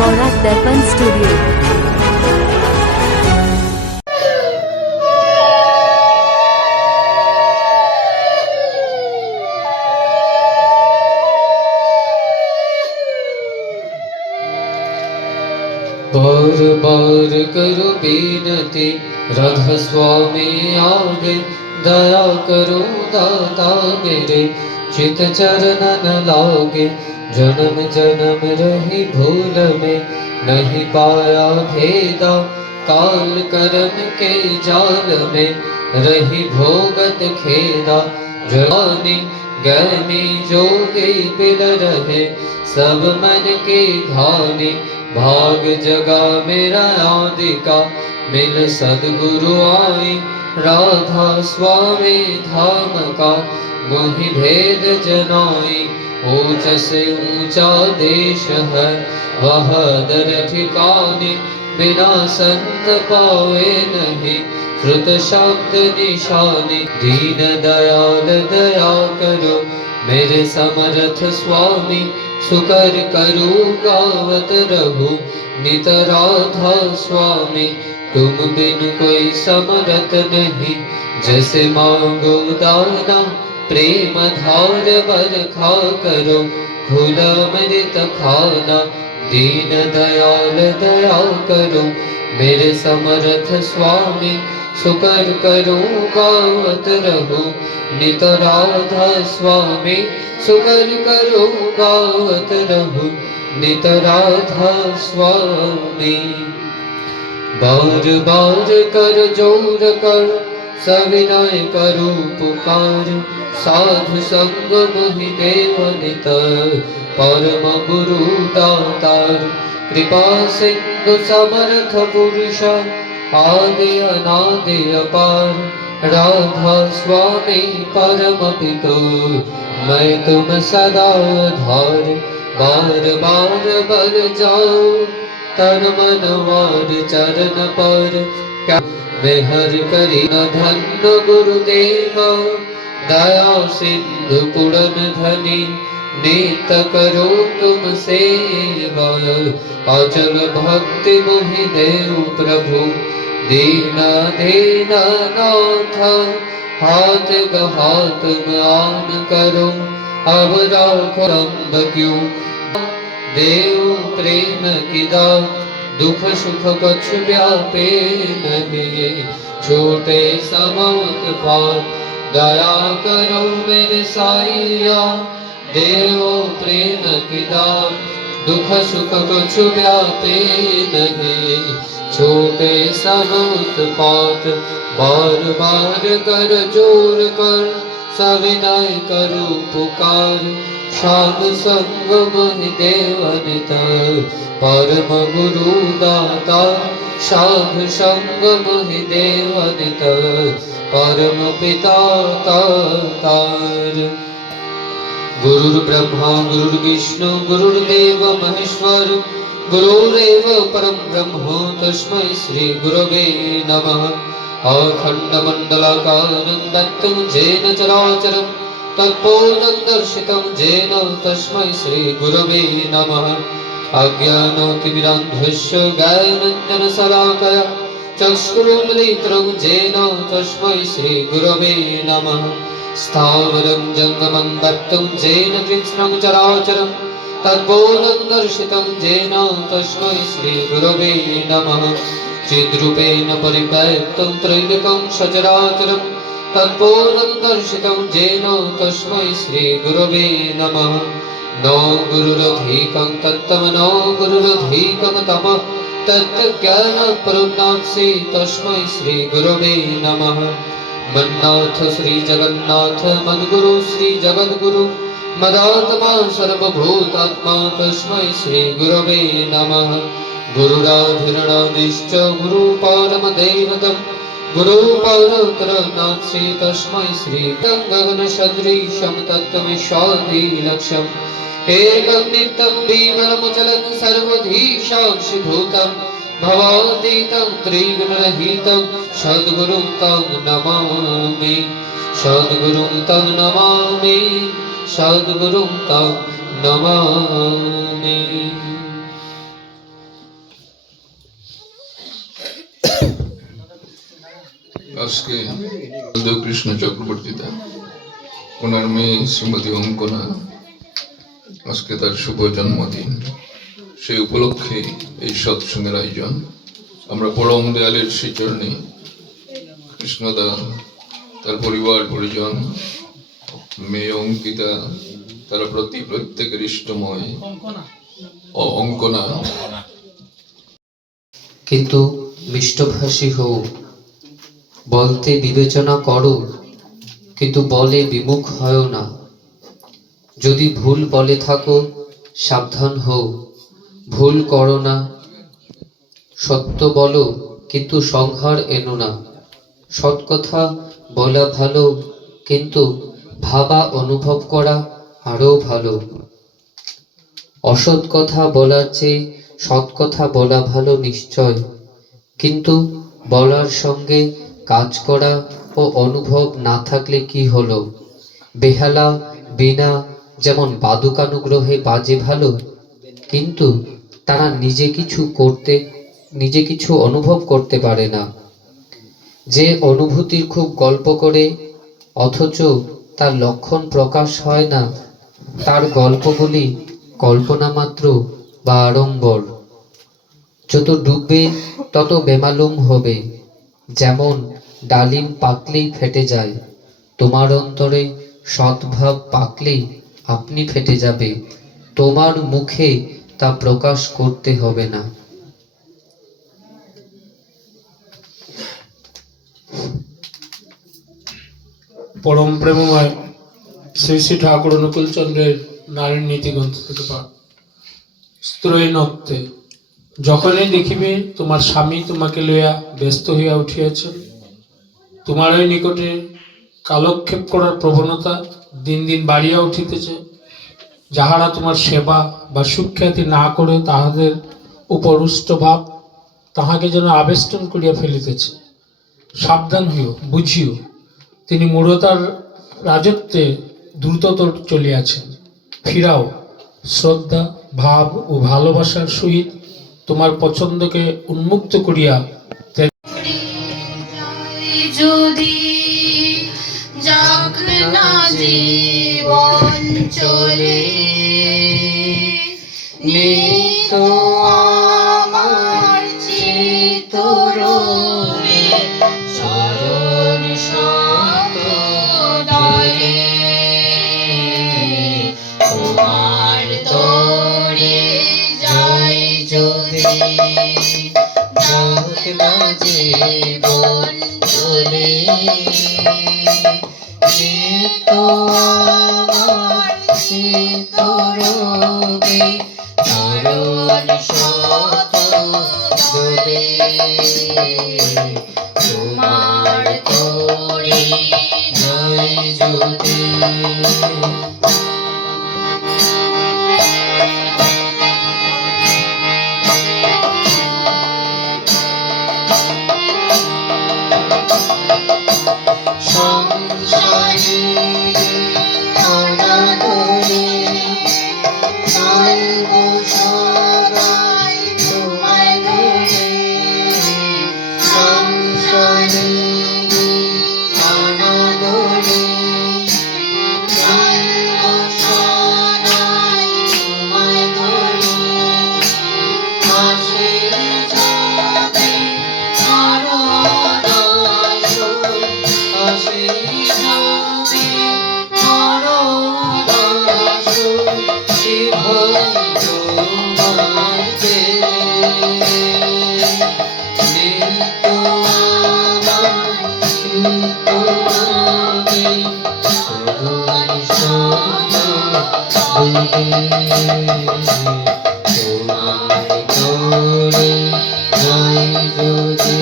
Borak Darpan Studio. बार बार करो बेनती राधा स्वामी आगे, दया करो दाता मेरे चित चरणन लागे। जन्म जन्म रही भूल में नहीं पाया भेदा, काल कर्म के जाल में रही भोगत खेदा। जवानी गैमी जोगी पिल रहे सब मन की घानी, भाग जगा मेरा आदि का मिल सदगुरु आई। राधा स्वामी धाम का मोहि भेद जनाई, ऊंच से ऊंचा देश है वह दर ठिकाने, बिना संत पावे नहीं श्रुत शब्द निशानी। दीन दयाल दया करो मेरे समर्थ स्वामी, सुकर करूँ गावत रहूं नित राधा स्वामी। तुम बिन कोई समरथ नहीं, जैसे मांगो दाना प्रेम धार बरखा करो खुला मृत खाना। दीन दयाल दया करो मेरे समर्थ स्वामी, सुकर करूँ गावत रहूं नित राधा स्वामी। सुकर करो गावत रहूं नित राधा स्वामी। बार बार कर जोर कर सविनय करो पुकार, साधु संग मोहि देव नित परम गुरु दातार। कृपा सिंधु समर्थ पुरुष आदि अनादि अपार, राधा स्वामी परम पितो मैं तुम सदा धार। बार बार बर जाओ तन मन वार चरण पर, क्या मेहर करी न धन्य गुरुदेव। दया सिंधु पुरन धनी नीत करो तुम सेवा, अचल भक्ति मोहि देव प्रभु। दीना दीना नाथ हाथ गहा तुम आन करो, अब राखो लंब क्यों देव प्रेम किदा। दुख सुख कछु व्यापे नहीं, छोटे समात पार। दया करो मेरे साईया देव प्रेम किदा। दुख सुख कछु व्यापे नहीं, छोटे समात पात। बार बार कर जोर कर सविनय करो पुकार, साधु संग मोहि देव नित परम गुरु दाता। साधु संग मोहि देव नित परम पिता तार। गुरुर् ब्रह्मा गुरुर्विष्णु गुरुर्देव महेश्वर, गुरुरेव परम ब्रह्म तस्मै श्री गुरवे नमः। अखण्डमण्डलाकारं दत्तं येन चराचरं, तत्पूर्णं दर्शितं येन तस्मै श्री गुरवे नमः। अज्ञानतिमिरान्धस्य ज्ञानाञ्जनशलाकया चक्षुरुन्मीलितं येन तस्मै श्री गुरवे नमः। स्थावरं जङ्गमं दत्तं येन कृत्स्नं चराचरं, तत्पूर्णं दर्शितं येन तस्मै श्री गुरवे नमः। चिद्रूपेण परिव्याप्तं त्रैलोक्यं सचराचरं, तत्पूर्णं दर्शितं येन तस्मै श्री गुरवे नमः। न गुरुरधिकं तत्तम न गुरुरधिकं तमः, तत्ज्ञानपरं नास्ति तस्मै श्री गुरवे नमः। मन्नाथ श्री जगन्नाथ मद्गुरु श्री जगद्गुरु, मदात्मा सर्वभूतात्मा तस्मै श्री गुरवे नमः। गुरुराधिरणादिश्च गुरु परमदैवतं, गुरु परतरनाथि तस्मै श्री। गगन सदृशं तत्त्वविशालक्षम्, एकं नित्यं विमलमचलं सर्वधी साक्षिभूतं, भवातीतं त्रिगुणरहितं सद्गुरुं तं नमामि। सद्गुरुं तं नमामि, सद्गुरुं तं नमामि। আজকে কৃষ্ণ চক্রবর্তীদা, ওনার মেয়ে শ্রীমতী অঙ্কনা, আজকে তার শুভ জন্মদিন। সেই উপলক্ষে এই সৎসঙ্গের আয়োজন। আমরা পরম দয়ালের শ্রীচরণে কৃষ্ণদা, তার পরিবার পরিজন, মেয়ে অঙ্কিতা, তারা প্রত্যেকের ইষ্টময় অঙ্কনা। কিন্তু মিষ্টভাষী হও, বলতে বিবেচনা করো, কিন্তু বলে বিমুখ হয় না। যদি ভুল বলে থাকো, সাবধান হও, ভুল করো না। সত্য বলো, কিন্তু সংহার এনো না। সৎ কথা বলা ভালো, কিন্তু ভাবা অনুভব করা আরো ভালো। অসৎ কথা বলার চেয়ে সৎ কথা বলা ভালো নিশ্চয়, কিন্তু বলার সঙ্গে কাজ করা ও অনুভব না থাকলে কি হলো? বেহালা বীণা যেমন বাদুকানুগ্রহে বাজে ভালো, কিন্তু তারা নিজে কিছু অনুভব করতে পারে না। যে অনুভূতির খুব গল্প করে অথচ তার লক্ষণ প্রকাশ হয় না, তার গল্পগুলি কল্পনা মাত্র বা আড়ম্বর। যত ডুববে তত বেমালুম হবে। যেমন ডালিম পাকলেই ফেটে যায়, তোমার অন্তরে সদ্ভাব পাকলেই আপনি ফেটে যাবে। তোমার মুখে তা প্রকাশ করতে হবে না। পরম প্রেমময় শ্রী শ্রী ঠাকুর অনুকূল চন্দ্রের নারীর নীতি গ্রন্থ থেকে পাঠ। স্ত্রৈণত্বে, যখনই দেখিবে তোমার স্বামী তোমাকে লইয়া ব্যস্ত হইয়া উঠিয়াছেন, তোমারই নিকটে কালক্ষেপ করার প্রবণতা দিন দিন বাড়িয়া উঠিতেছে, যাহারা তোমার সেবা বা সুখ্যাতি না করে তাহাদের উপর রুষ্টভাব তাহাকে যেন আবেষ্টন করিয়া ফেলিতেছে, সাবধান হইও, বুঝিও, তিনি মূঢ়তার রাজত্বে দ্রুততর চলিয়াছেন। ফিরাও, শ্রদ্ধা ভাব ও ভালোবাসার সহিত তোমার পছন্দকে উন্মুক্ত করিয়া যদি যাক না জীবন চলে, নিত আমার চিত্তরোগে শরণ শত দলে, তোমার তরে যাই যদি যাক না জীবন চলে, নিত আমার চিত্তরোগে শরণ শত দলে, তোমার তরে যাই যদি। সংসারে অনাদরে চলব সদাই তোমায় ধরে, সংসারে অনাদরে চলব সদাই তোমায় ধরে, আসে যাবে আরো দাসন, আসে যাবে আরো দাসন, সে ভয় তোমায় পেলে, নিত আমায় চিত্তরোগে শরণ শত দলে, তোমার তরে যাই যদি।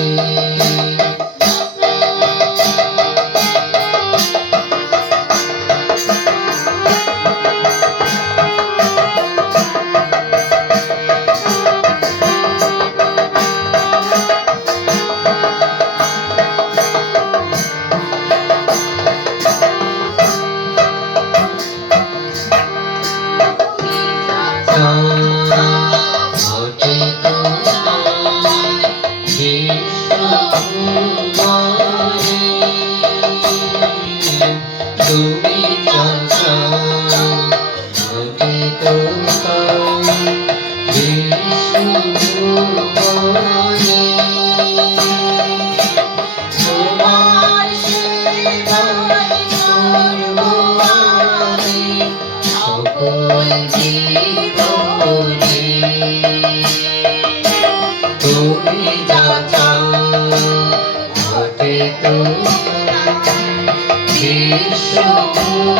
ঘটে তোমার বিশ্বকুমারে, সকল জীবনে তুমি যা চাও ঘটে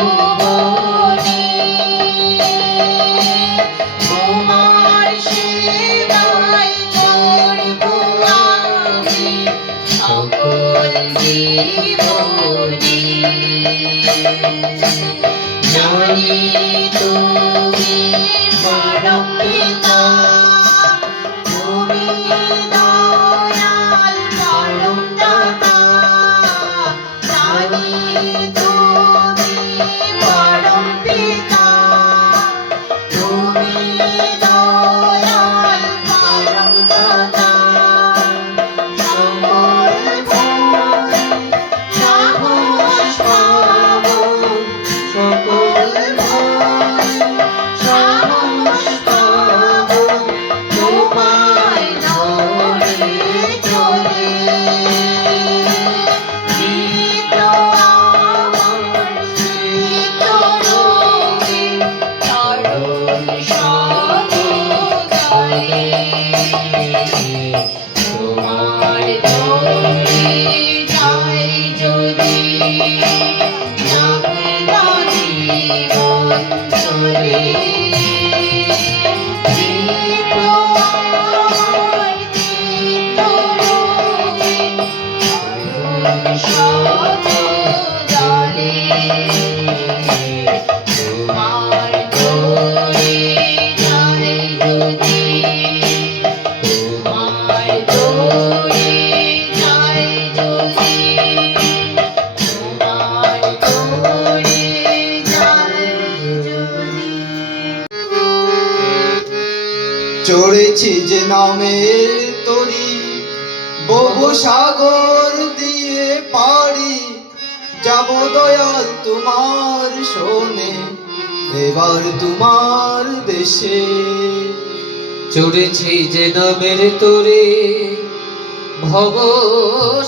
বিশ্বভুবনে তোমার সেবায় করব আমি সকল জীবনে জানি তুমি পরম পিতা তুমি দয়াল পরম দাতা জানি তুমি পরম পিতা তুমি দয়াল পরম দাতা সকল ভয় সাহস পাবো সকল ভয় সাহস পাবো তোমায় ধরে চলে চিত্ত আমার চিত্ত রোগে চরণ সহজায়ে তোমার ধরে যায় যদি যাবে না জীবন চলে চিত্ত আমার চিত্ত রোগে চরণ সহজায়ে তোমার ধরে যায় যদি তোমার ধরে যায় যদি তোমার ধরে যায় যদি চড়েছি যে নামের তরি বহু সাগর দিয়ে পারি যাব দয়াল তোমার শোনে এবার তোমার দেশে চড়েছি যে নামের তোরে ভব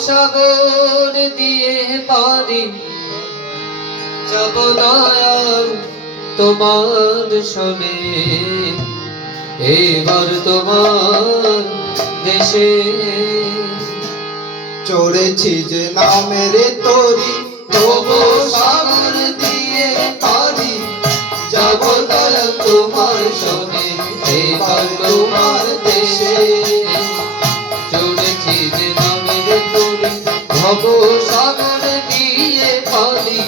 সাগর দিয়ে পারি যাব দয়াল তোমার শোনে এবার তোমার দেশে চড়েছি যে নামের তরি বহু সাগর দিয়ে পারি যাব দয়াল তোমার শোনে এবার তোমার দেশে চড়েছি যে নামের তোরে ভব সাগর দিয়ে পারি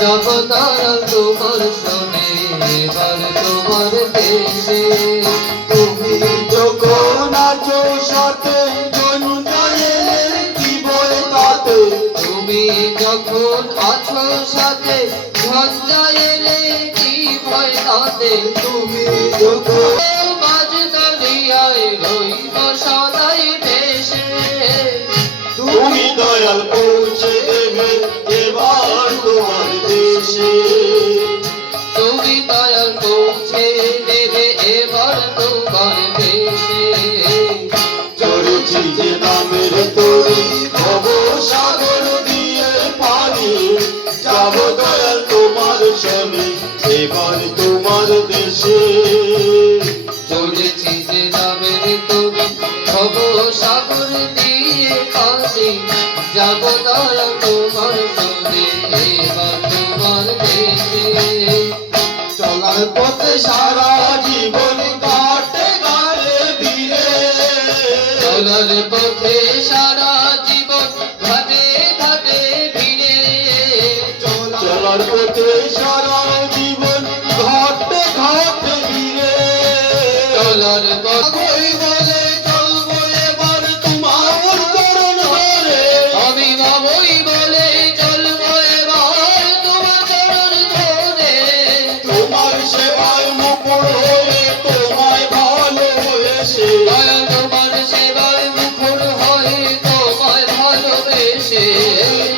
যাব দয়াল তোমার শোনে এবার তোমার দেশে তুমি যখন আছো সাথে জনতায়ের কি বই তাতে তুমি যখন আছো সাথে ঝঞ্ঝা এলে কি ভয় তাতে তুমি যখন মাঝ দরিয়ায় রইব সদাই দেশে তুমি দয়াল পৌঁছে দেবে এবার তোমার দেশে তুমি দয়াল পৌঁছে দেবে এবার তোমার দেশে চড়েছি যে নামের তরি ভব সাগর দিয়ে পানি যাব দয়াল তোমার শোনে এবার তোমার দেশে চলেছি যে নামের তুমি ভব সাগর দিয়ে পানি যাব দয়াল তোমার শোনে এবার তোমার দেশে চলার পথে সারা জীবন কাটে গালে ভিড়ে চলার পথে সারা জীবন ঘাটে ঘাটে ভিড়ে চলার পথে সারা জীবন ঘাটে ঘাটে ভিড়ে চলার পথে ওই বলে চলবো এবার তোমার চরণ ধরে আমি ভাবই বলে চলবো এবার তোমার চরণ ধরে তোমার সেবায় মুকুর হয়ে তোমায় ভালোবেসে দয়াল তোমার সেবায় মুখর হয়ে তোমায় ভালোবেসে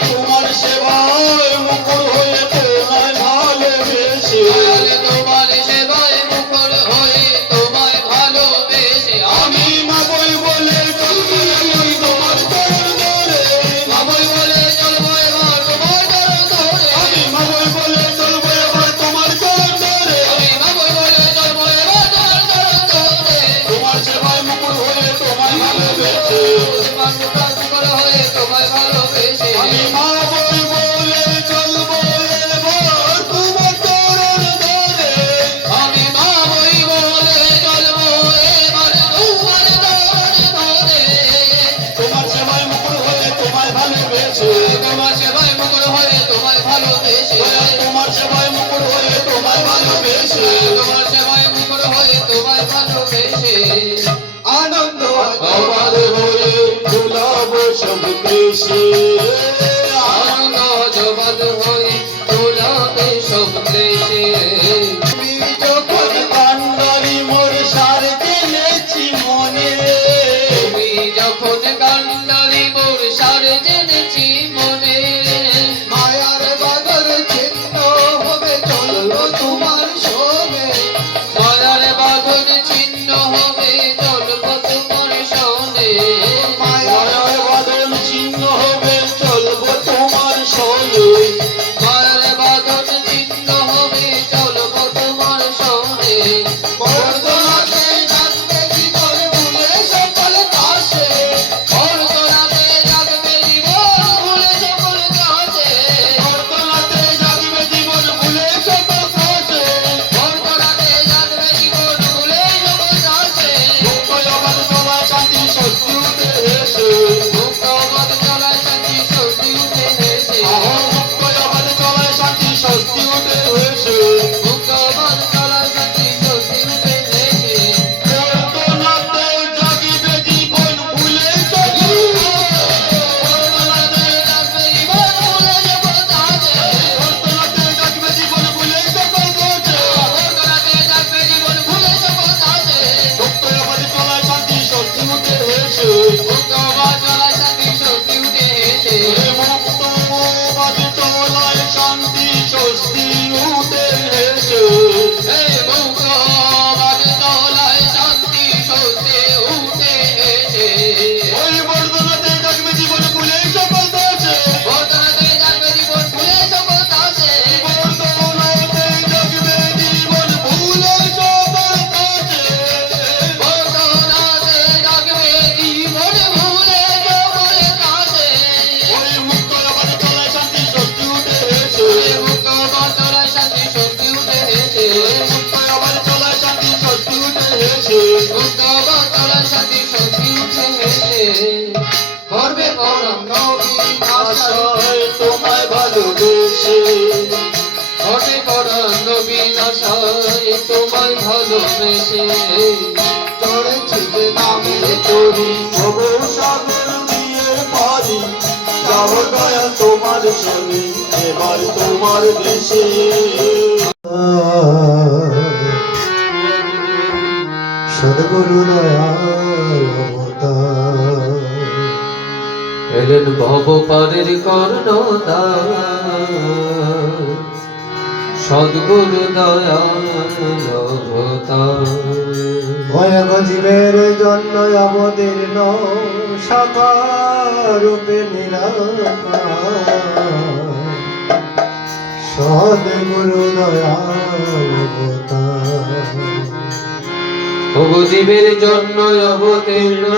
তোমার সেবায় মুকুর হয়ে তোমায় ভালোবেসে দয়াল তোমার সেবায় মুখর হয়ে তোমায় ভালোবেসে আমি মাবই বলে চলবো এবার তোমার চরণ ধরে ভাবই বলে চলবো এবার তোমার চরণ ধরে মাবই বলে চলবো এবার তোমার চরণ ধরে আমি দেশে আনন্দ জবাদ হয়ে তোলাবে সব দেশে তুমি যখন কান্ডারি মোর সার জেনেছি মনে তুমি যখন কান্ডারি মোর সার জেনেছি মনে মায়ার বাদর চিহ্ন হবে চলবো তোমার সঙ্গে মায়ার বাঁধন ছিন্ন হবে চলব তোমার সনে মায়ার বাদর চিহ্ন হবে চলবো তোমার সঙ্গে মায়ার বাঁধন ছিন্ন হবে চলব তোমার সনে বর্তমানে জানবে জীবন ভুলে সকল কাছে বর্তমানে জাগবে জীবন ভুলে সকল কাছে বর্তমানে জাগবে জীবন ভুলে সকল কাছে বর্তমানে জাগবে জীবন ভুলে সকল কাছে মুক্ত জগৎ তোমার শান্তি শক্তি উঠে এসে মুক্ত পথ চলায় শান্তি স্বস্তি উঠে হেসে মুক্ত জগৎ চলায় শান্তি শক্তি উঠে এসে মুক্ত পথ চলায় শান্তি স্বস্তি উঠে হেসে বর্তমানে জাগবে জীবন ভুলে সকল বর্তমানে জাগবে জীবন ভুলে সকল কাছে বর্তমানে জাগবে জীবন ভুলে সকল কাছে বর্তমানে জাগবে জীবন ভুলে সকল কাছে মুক্ত জগৎ চলায় শান্তি শক্তি উঠে এসে মুক্ত পথ চলায় শান্তি স্বস্তি উঠে হেসে মুক্ত বাদ চলায় শান্তি স্বস্তি উঠে এসে এই মুক্ত পথ চলায় শান্তি স্বস্তি উঠে হেসে ওই বর্ধনাতে জাগবে জীবন ভুলে সকল কাছে বর্তমানে জাগবে জীবন ভুলে সকল কাছে বর্ধনাতে জাগবে জীবন ভুলে সকল কাছে বর্তমানে জাগবে জীবন ভুলে সকল কাছে ওই মুক্ত জগৎ চলায় শান্তি স্বস্তি উঠে এসে মুক্ত পথ চলায় শান্তি স্বস্তি উঠে হেসে মুক্ত জগৎ চলায় শান্তি স্বস্তি উঠে এসে মুক্ত পথ চলায় শান্তি স্বস্তি উঠে হেসে করবে পরম নবীন আশা আশায় তোমায় ভালোবেসে ঘটে পরম নবীন আশায় তোমায় ভালোবেসে চড়েছি যে নামের তরি ভব সাগর দিয়ে পারি যাব দয়া তোমার সঙ্গে এবার তোমার দেশে সদগুরু দয়াল অবতার এলেন ভব পারের কর্ণদার সদ্গুরু দয়াল অবতার ভয়াগ জীবের জন্য অবতীর্ণ সাকারূপে নিরাকার সদ্গুরু দয়াল অবতার জীবের জন্য অবতীর্ণ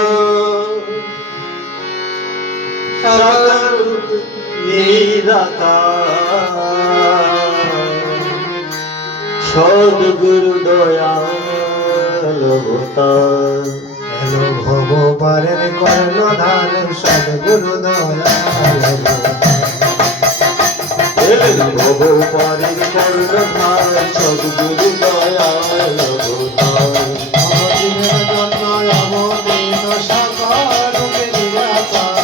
সাকারূপে নিরাকার সদ্গুরু দয়াল অবতার এলো ভব পারের কর্ণধার সদ্গুরু দয়াল এলেন ভব পারের কর্ণধার সদ্গুরু দয়াল অবতার জীবের জন্য অবতীর্ণ সাকারূপে নিরাকার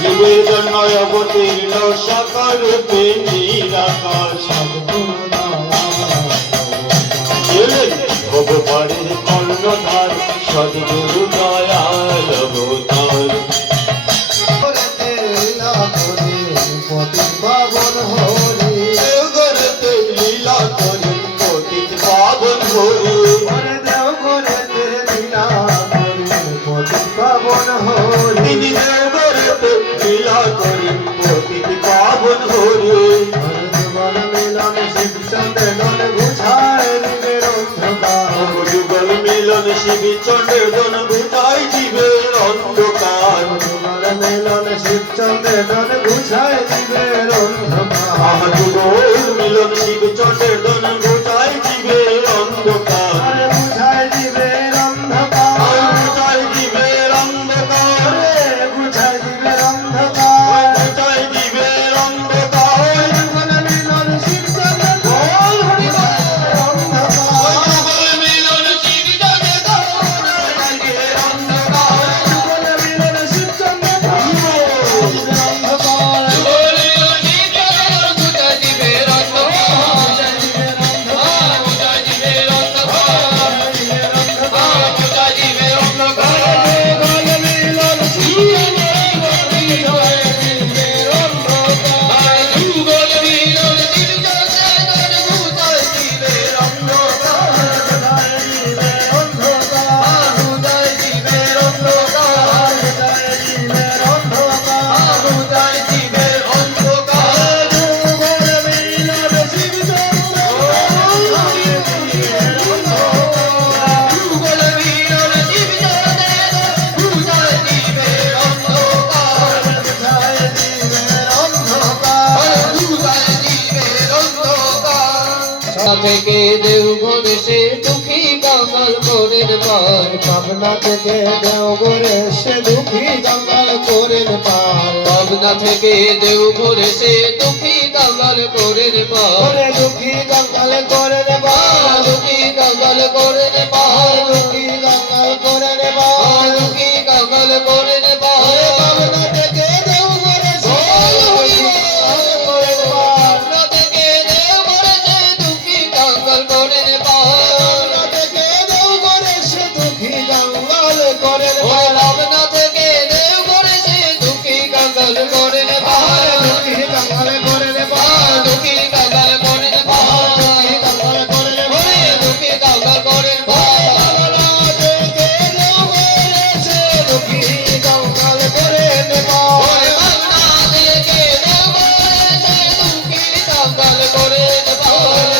জীবের জন্য অবতীর্ণ সাকারূপে নিরাকার সদ্গুরু এলেন ভব পারের কর্ণধার সদ্গুরু দয়াল অবতার পাবন হরি গরতে লীলা করি পতিত পাবন হরি দেব গরতে লীলা করি পতিত পাবন হরি তিনি দেব গরতে লীলা করি পতিত পাবন হরি যুগল মিলন শিব চন্দ্রন বুঝায় দিবের অন্ধকার যুগল মিলন শিব চন্দ্রন বুঝায় দিবের অন্ধকার যুগল মিলন শিব চন্দ্রন বুঝায় দিবের অন্ধকার যুগল মিলন শিব চন্দ্রন বুঝায় দিবের অন্ধকার বুঝায় দিবের অন্ধকার বুঝায় দিবের অন্ধকার বুঝায় দিবের অন্ধকার বুঝায় দিবের অন্ধকার যুগল মিলন শিব চন্দ্রন অন্ধকার যুগল মিলন শিব চন্দ্রন অন্ধকার যুগল মিলন শিব চন্দ্রন থেকে দেওঘর এসে দুঃখী কাঙাল করেন পার পাবনা থেকে দেওঘরে সে দুঃখী কাঙাল করেন পার পাবনা থেকে দেওঘর এসে দুঃখী কাঙাল করেন পার ওরে দুঃখী কাঙাল করেন পার দুঃখী কাঙাল করেন পার দুঃখী কাঙাল করেন পার দুঃখী কাঙাল করেন পার পাবনা থেকে দেওঘরে সে দুঃখী কাঙাল করেন পার পাবনা থেকে দেওঘর এসে দুঃখী কাঙাল করেন পার পাবনা থেকে দেওঘরে সে দুঃখী কাঙাল করেন ও পার পাবনা থেকে দেওঘর এসে দুঃখী কাঙাল করেন পার দুঃখী কাঙাল করেন পার দুঃখী কাঙাল করেন পার দুঃখী কাঙাল করেন ওরে দুঃখী কাঙাল করেন পার ওরে পাবনা থেকে দেওঘর এসে দুঃখী কাঙাল করেন পার ওরে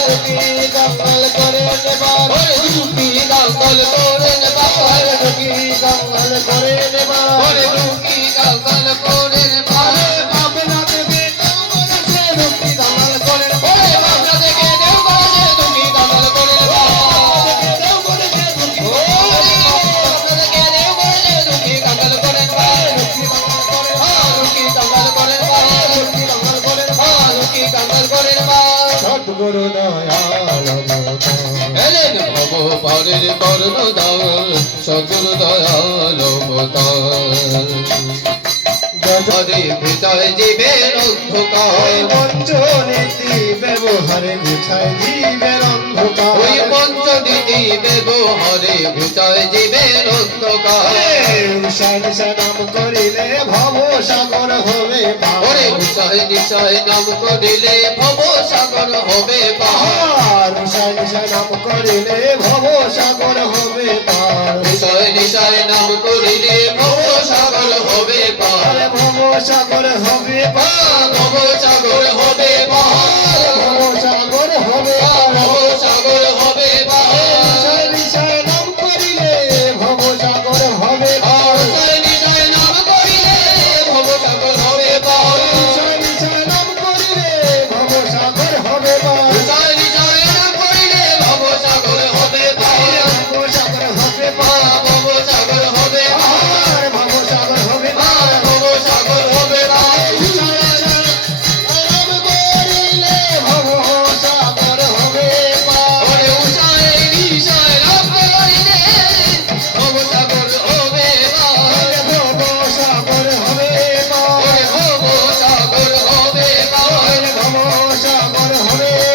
দুঃখী কাঙাল করেন পার ওরে দুঃখী কাঙাল করেন পার ওরে দুঃখী কাঙাল করেন পার পাবনা থেকে দেওঘর এসে দুঃখী কাঙাল করেন পার সদ্গুরু দয়াল এলেন ভব পারের বর্ণদাল সদ্গুরু দয়াল অবতার হরে বিজয় জীবের অন্ধকার পঞ্চনীতি ব্যবহারে গুছায় জীবের অন্ধকার ওই পঞ্চনীতি ব্যবহারে বিজয় জীবের অন্ধকার উষা নিশা নাম করিলে ভব সাগর হবে ওরে বিষয় নিশয় নাম করিলে ভব সাগর হবে পাহাড় উষা নিশা নাম করিলে ভব সাগর হবে পার বিষয় নিশয় নাম করিলে ভব সাগর হবে পাহাড় ভব সাগর হবে পার ভব সাগর হবে পাহাড় ভব সাগর হবে ভব সাগর হবে পাহাড় উষা নিশা নাম করিলে ভব সাগর হবে পার বিষয় নিশয় নাম করিলে ভব সাগর হবে পাহাড় উষা নিশা নাম করিলে ভব সাগর হবে পার বিষয় নিশয় নাম করিলে ভব সাগর হবে পাহাড় ভব সাগর হবে পার ভব সাগর হবে পাহাড় ভব সাগর হবে পার ভব সাগর হবে পাহাড় ওরে উষায় নিশয় নাম করিলে ভব সাগর হবে পাহাড় ওরে ভব সাগর হবে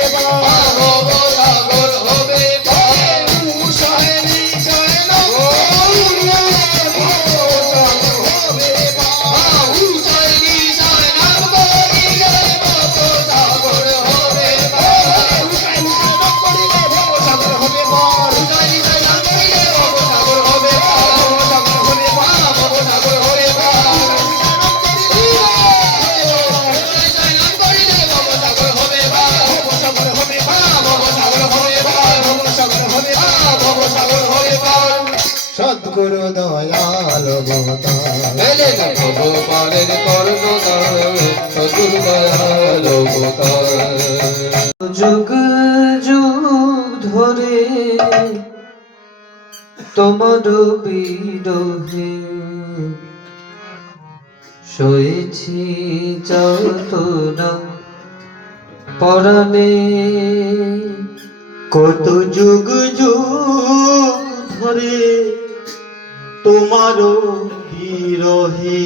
পাহাড় ভব সাগর হবে পাহাড় উষায় নিশয় নাম করিলে ভব সাগর হবে পাহাড় উষায় নিশয় নাম করিলে ভব সাগর হবে পাহাড় ভব সাগর হবে পাহাড় নিশয় নাম করিলে ভব সাগর হবে পাহাড় ভব সাগর হবে পাহাড় ভব সাগর হবে পাহাড় সদ্গুরু দয়াল অবতার এলেন ভব পারের কর্ণধার সদ্গুরু দয়াল অবতার যুগ যুগ ধরে তোমার বিরহে সয়েছি যাতনা পরাণে কত যুগ যুগ ধরে তোমার বিরহে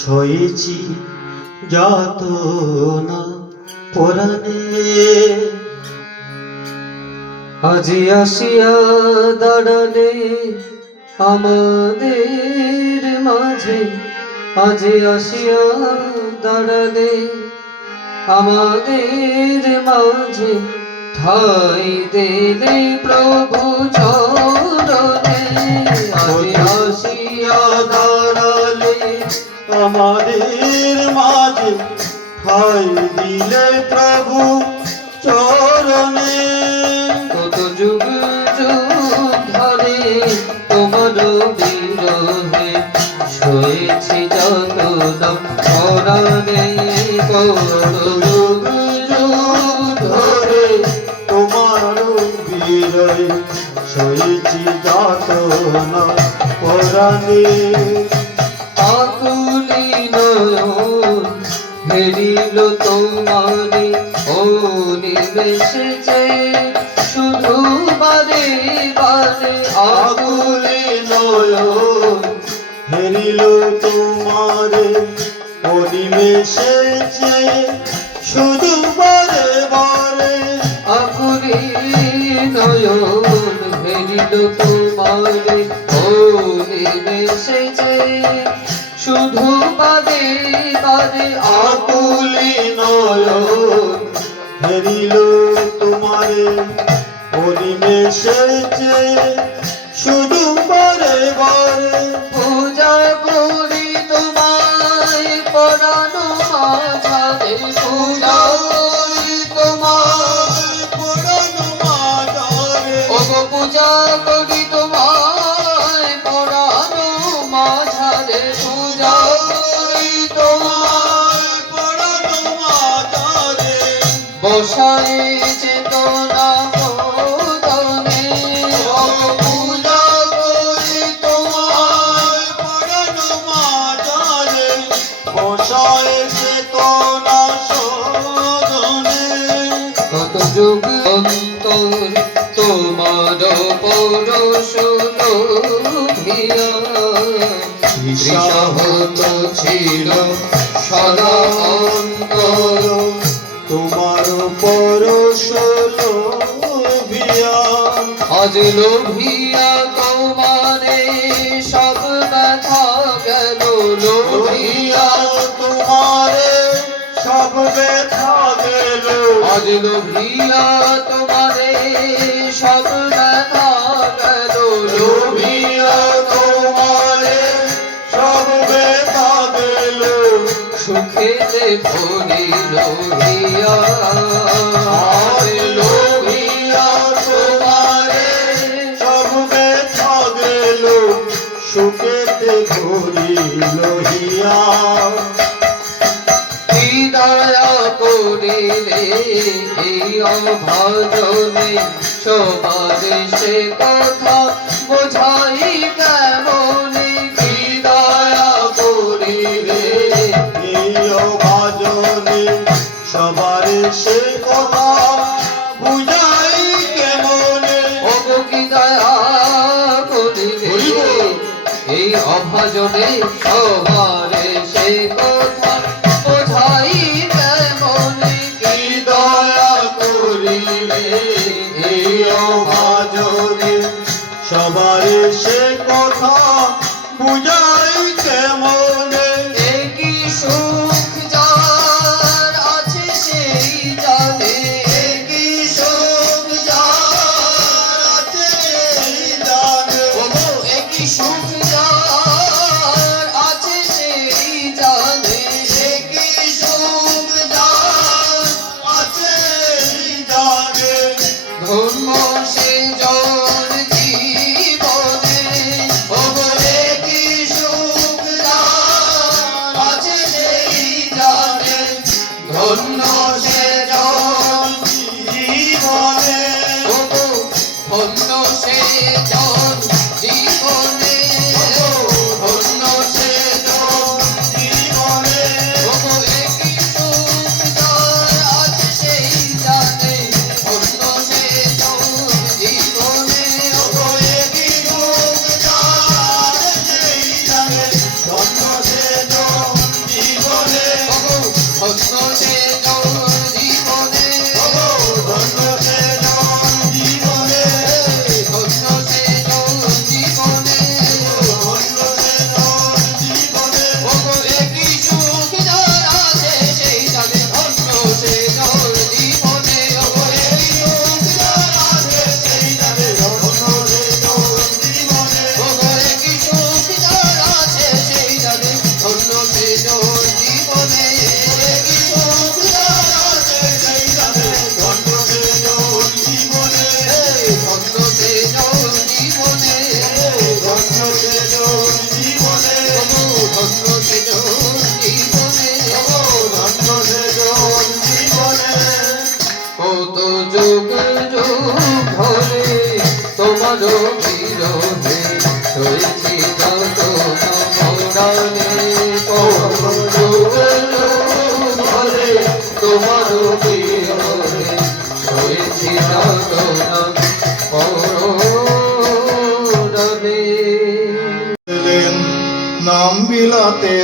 সয়েছি যাতনা পরাণে আজি আসিয়া দাঁড়ালে আমাদের মাঝে, আজি আসিয়া দাঁড়ালে আমাদের মাঝে, ঠাই দিলে প্রভু চরণে। আজি আসিয়া দাঁড়ালে আমাদের মাঝে ঠাই দিলে প্রভু চরণে কত যুগ যুগ ধরে তোমার বিরহে সয়েছি যতনা পরাণে। কত যুগ যুগ ধরে চিরই সইছি যাতনা পরাণে আকুলি নয়ন হেরিল তোমারে ও নিবেশে যে শুধু বারে বারে আকুলি নয়ন হেরিল তোমারে পরিবেশে চেয়ে শুধু বারে বারে আকুলি নয়ন হেরিল তোমারে ও নিবেশে যে শুধু বারে বারে আকুলি নয়ন হেরিল তোমারে পরিবেশে চেয়ে শুধু বারে বারে পূজা করি তোমায় পরানো মাঝারে পূজা করি তোমায় পুরানো মাঝারে ওগো পূজা করি তোমায় পরানো মাঝারে পূজা করি তোমায় পুরানো মাঝারে বসাই চেতনা বোধনে ওগো পূজা করি তোমায় পুরানো মাঝারে বসায় চেতনা সদনে কত যুগ অন্তর তোমার পরশ লোভিয়া তৃষাহত ছিল সদা অন্তর তোমার পরশ লোভিয়া আজ লোভিয়া তোমারে সব ব্যথা গেল লোভিয়া তোমারে সব ব্যথা গেল আজ লোভিয়া তোমারে সব ব্যথা গেল লোভিয়া তোমারে সব ব্যথা গেল সুখেতে ভরি লোভিয়া আজ লোভিয়া তোমারে সব ব্যথা গেল সুখেতে ভরি লোহিয়া কি দয়া করিলে এই অভাজনে সবার সে কথা বোঝাই কেমনে কি দয়া করিলে এই অভাজনে সবার সে কথা বুঝাই কেমনে ওগো কি দয়া করিলে এই অভাজনে সবার সে কথা বোঝাই কেমনে কি দয়া করিলে এই অভাজনে সবার সে কথা বুঝাই কেমনে কি সুখ যার আছে সেই জানে কি সুখ যার আছে সেই জানে ওগো কি সুখ যার আছে সেই জানে কি সুখ যার আছে সেই জানে ধর্ম সে জন জীবনে ওগো কি সুখ যার আছে সেই জানে ধন্য সে জন জীবনে ওগো ধন্য সে জন জীবনে ধন্য সে জন জীবনে ওগো কি সুখ যার আছে সেই জানে ধন্য সে জন জীবনে ওগো কি সুখ যার সেই জানে ধন্য সে জন জীবনে ওগো ধন্য সে জন জীবনে ধন্য সে জন জীবনে ধন্য সে তোমার বিরহে হয়েছি যত মরারে ঘরে তোমার বিরহে হয়েছি যত মরারে। এলেন নাম বিলাতে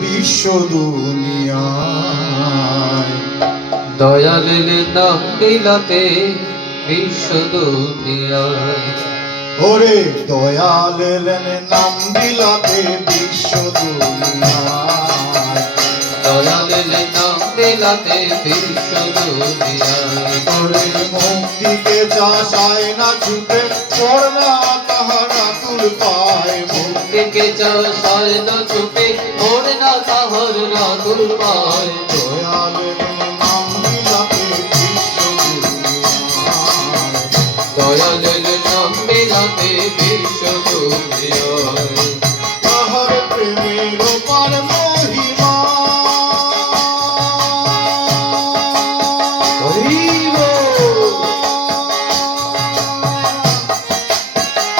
বিশ্ব দুনিয়ায়, দয়াল নাম বিলাতে বিশ্ব দুনিয়ায়। ওরে দয়াল এলেন নাম বিলাতে বিশ্ব দুনিয়ায়, দয়াল নাম বিলাতে বিশ্ব দুনিয়ায়। ওরে মুক্তিকে চাষায় না ছুটে পড়না তাহারা তুল পায়, মুক্তিকে চায় না ছুটে ওর না তাহার রাতুল পায়। দয়াল এলেন নাম বিলাতে বিশ্ব দুনিয়ায়, দয়াল নাম বিলাতে বিশ্ব দুনিয়ায়। তাহার প্রেমের পার মহিমা,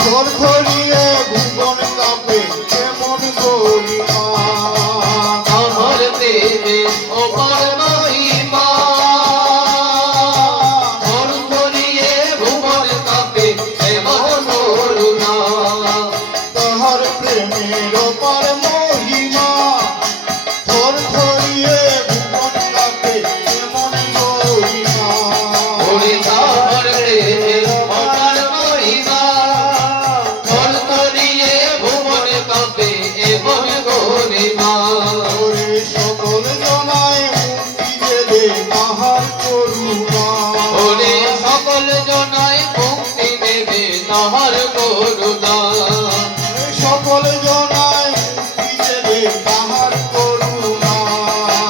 থরথরিয়ে ভুবন কাঁপে কেমন গরিমা, আমার দেবে অপার মহিমা মন ধরিয়ে ভুবন কাঁপে এমন করুণা। তাহার প্রেমের পার মহিমা, থরথরিয়ে ভুবন কাঁপে কেমন গরিমা, ওরে তাহার দেবে অপার মহিমা মন ধরিয়ে ভুবন কাঁপে এমন করুণা। ওরে সকল জনায় মুক্তি দেবে তাহার করুণা, ওরে সকল জনায় মুক্তি দেবে তাহার করুণা। সকল জনায় মুক্তি দেবে তাহার করুণা,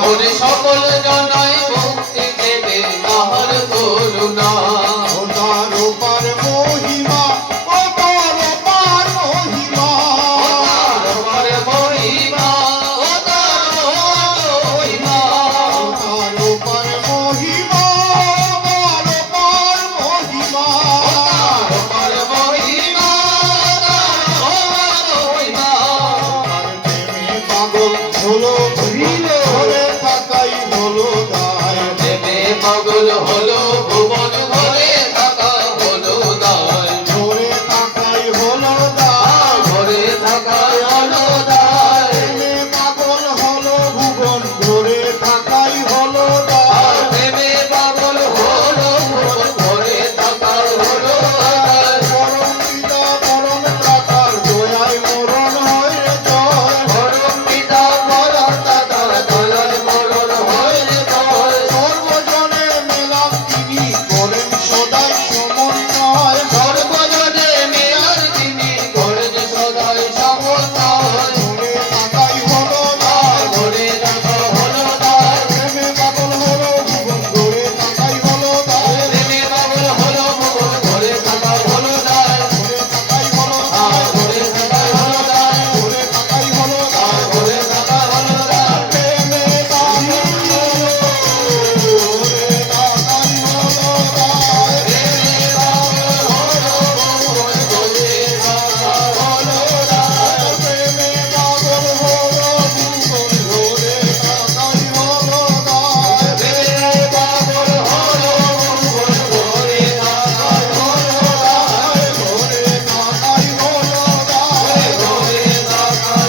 ওরে সকল জনায় মুক্তি দেবে তাহার করুণা। ও তার পার মহিমা, ও তার পার মহিমা, তার মহিমা ও তার মহিমা ও তার পার মহিমা, তার পার মহিমা, তার মহিমা তার মহিমা। তার প্রেমে পাগল হলো ঘরে থাকাই হলো দায়, দেবে পাগল হলো ভুবন ঘরে থাকা হলো দায়। ঘরে থাকাই হলো দায়, ঘরে থাকা হলো দায়। প্রেমে পাগল হলো ভুবন ঘরে থাকাই হলো আর দায়, প্রেমে পাগল হলো ভুবন ঘরে থাকা হলো দায়। পরম পিতা পরম ত্রাতার দয়ায় মরণ হয় জয়, পরম পিতা পরম দাতার দয়াল মরণ হয় রে জয়। সর্বজনে মেলাম তিনি করেন সদাই সমন্বয়, সর্বজনে মেলার তিনি করেন সদাই সমন্বয়। ঘরে থাকাই হলো দায়, ঘরে থাকা হলো দায়। প্রেমে পাগল হলো ভুবন ঘরে থাকাই হলো দায়, প্রেমে পাগল হলো ভুবন ঘরে থাকা হলো দায়। ঘরে থাকাই হলো দায়, ঘরে থাকা হলো দায়। ঘরে থাকাই হলো দায়, ঘরে থাকা হলো দায়। প্রেমে পাগল হলো ঘরে থাকাই হলো দায়, প্রেমে পাগল হলো ভুবন ঘরে থাকা হলো দায়। প্রেমে পাগল হলো ভুবন ঘরে থাকাই হলো দায়, প্রেমে পাগল হলো ভুবন ঘরে থাকা হলো দায়। ঘরে থাকাই হলো দায়, ঘরে থাকা হলো দায়।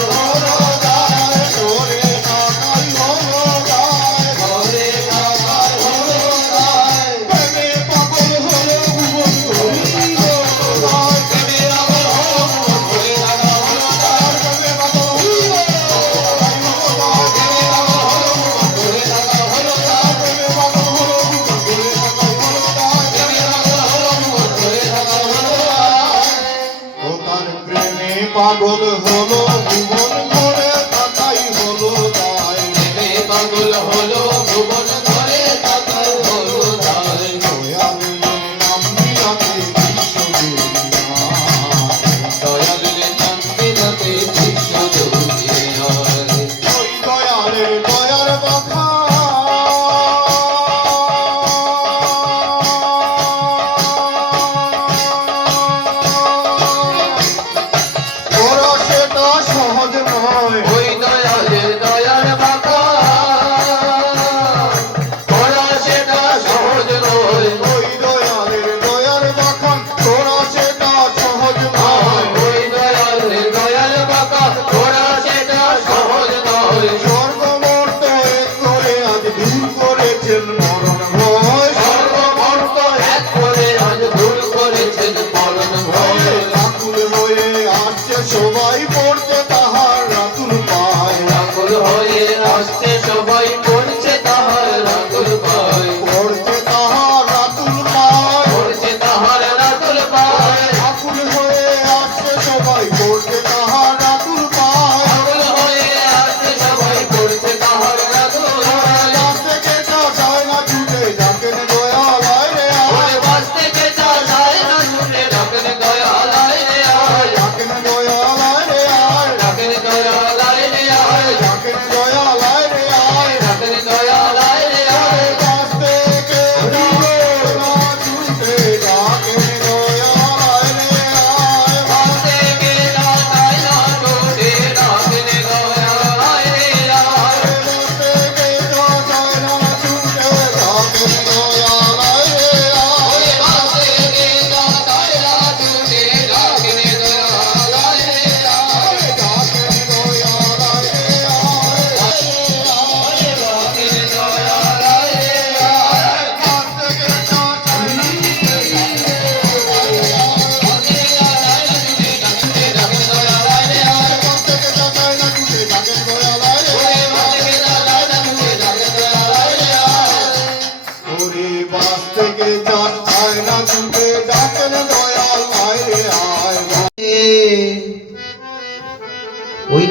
ঘরে থাকাই হলো দায়, ঘরে থাকা হলো দায়। প্রেমে পাগল হলো ভুবন ঘরে থাকাই প্রেমে পাগল হলো ভুবন ঘরে থাকা হলো দায়। প্রেমে পাগল হলো থাকাই হলো দায়, প্রেমে পাগল হলো ভুবন ঘরে থাকা হলো দায়। প্রেমে পাগল হলো ভুবন ঘরে থাকাই হলো দায়, প্রেমে পাগল হলো ভুবন ঘরে থাকা হলো দায়। ও তার প্রেমে পাগল হলো ভুবন ঘরে থাকাই হলো দায়, প্রেমে পাগল হলো ভুবন ঘরে থাকা হলো দায়। দয়াল নাম বিলাতে বিশ্ব দুনিয়ায়, দয়ালের নাম বিলাতে বিশ্ব দুনিয়ায়। ওই দয়ালের দয়ার বাখা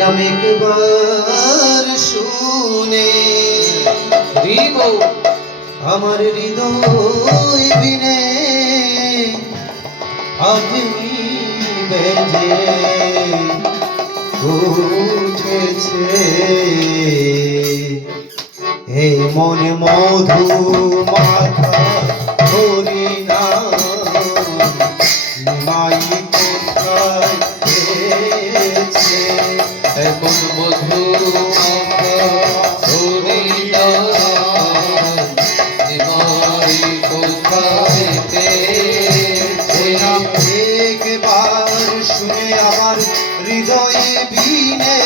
নাম একবার শুনে হরিব আমার হৃদয় বিনে আপনি বেজে উঠেছে হে মনে মধু মাখা হরি নাম মাই কোথায় পেয়েছে এমন মধু মাখা হরিনাম নিমাই কোথায় পেয়েছে? একবার শুনে আমার হৃদয়ে বিনে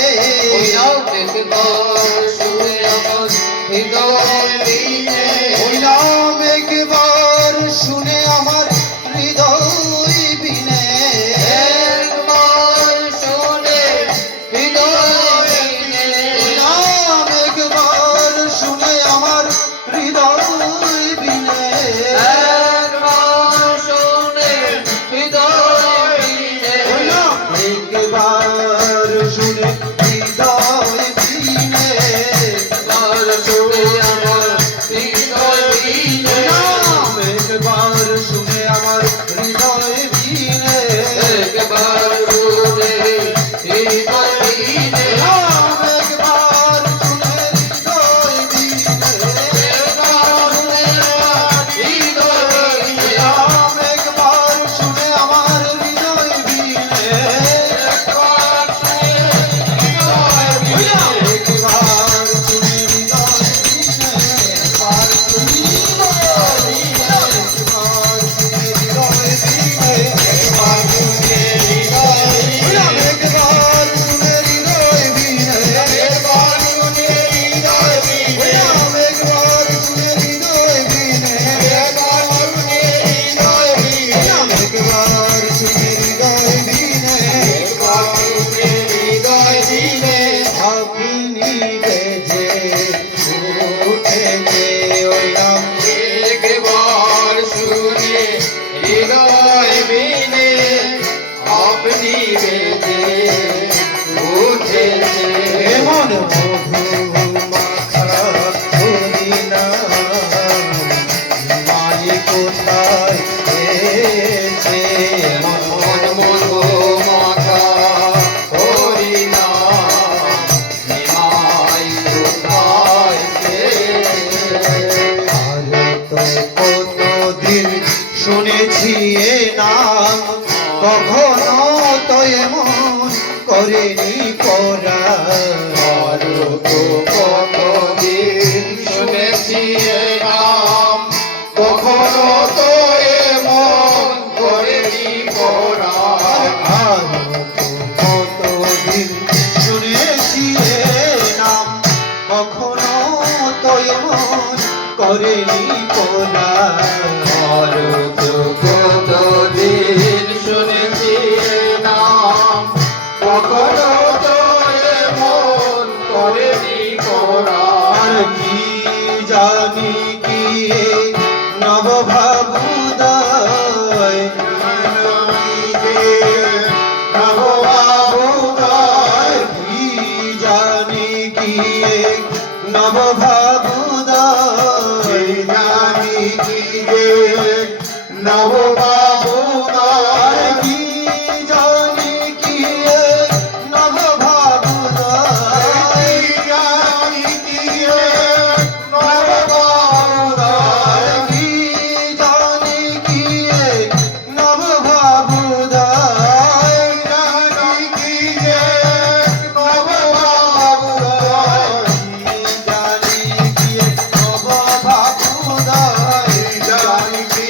ওই নাম একবার শুনে আমার হৃদয় বিনে। ওই নাম একবার শুনে আমার হৃদয় বিনে একবার শুনে হৃদয় বিনে। ওই নাম একবার শুনে আমার হৃদয় বিনে একবার শুনে হৃদয় বিনে। ওই নাম একবার শুনে হৃদয় বিনে একবার শুনে আমার হৃদয় বিনে। নাম একবার শুনে আমার হৃদয় বিনে একবার শুনে হৃদয় বিনে। নাম একবার শুনে হৃদয় বিনে একবার শুনে হৃদয় বিনে। নাম একবার শুনে আমার হৃদয় বিনে একবার শুনে হৃদয় বিনে। একবার শুনে হৃদয় বিনে একবার শুনে হৃদয় বিনে একবার শুনে হৃদয় বিনে একবার শুনে হৃদয় বিনে একবার শুনে হৃদয় বিনে একবার শুনে হৃদয় বিনে একবার শুনে হৃদয় বিনে একবার শুনে হৃদয় বিনে একবার শুনে হৃদয় বিনে একবার শুনে হৃদয় বিনে আপনি বেজে উঠেছে ওই নাম একবার শুনে হৃদয় বিনে আপনি বেজে উঠেছে। এমন মধু মাখা হরি নাম মাই কোথায় পেয়েছে মন মধু মাখা হরিনাম নিমাই কোথায় পেয়েছে? আর তো কতদিন শুনেছি এ নাম কখনো তো এমন করেনি পরা আরো তো কতদিন শুনেছি এই নাম, কখনো তো এমন করেনি পরাণ। আর কতদিন শুনেছি এ নাম কখনো তো এমন করেনি পরা আরো তো কতদিন শুনেছি এই নাম, কখনো তো এমন করেনি পরাণ। আর কি জানি কি নবভাবুদয় নবভাবুদয় কি জানি কি নবভাবুদয় জানি কি নবভাবুদয় কি জানি কি নবভাবুদয় জানি কি নবভাবুদয় কি জানি কি নবভাবুদয় জানি কি নবভাবুদয় জানি কি নবভাবুদয় জানি কি